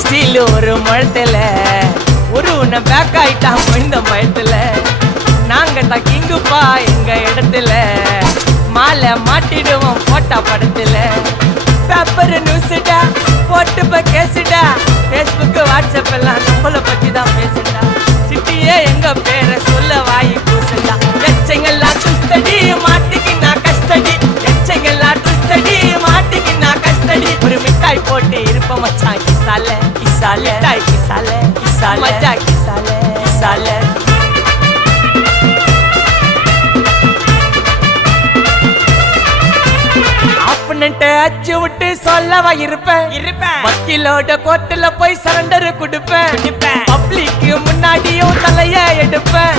steel ஒரு முழத்துல ஒரு உன்னை பேக் ஆயிட்டான் இந்த பயத்துல நாங்க தான் கிங்குப்பா எங்க இடத்துல மாலை மாட்டிடுவோம் போட்டா படத்துல பேப்பர் நியூஸ்டா போட்டு கேசுடா Facebook வாட்ஸ்அப் எல்லாம் நம்மள பத்தி தான் பேசுடா சிட்டியே எங்க பேரை சொல்ல வாய் பூசுடா எச்சங்கெல்லாம் துஸ்தடி மாட்டிக்கு நான் கஷ்டடி எச்சங்கெல்லாம் துஸ்தடி மாட்டிக்கு நான் கஷ்டடி ஒரு மிட்டாய் போட்டு இருப்ப மச்சான் கிசால கிசால மிட்டாய் கிசால கிசால மச்சா கிசால கிசால அச்சு விட்டு சொல்லவா இருப்பேன் வக்கீலோட கோர்ட்டுல போய் சரண்டர் கொடுப்பேன் பப்ளிக்கு முன்னாடியும் தலைய எடுப்பேன்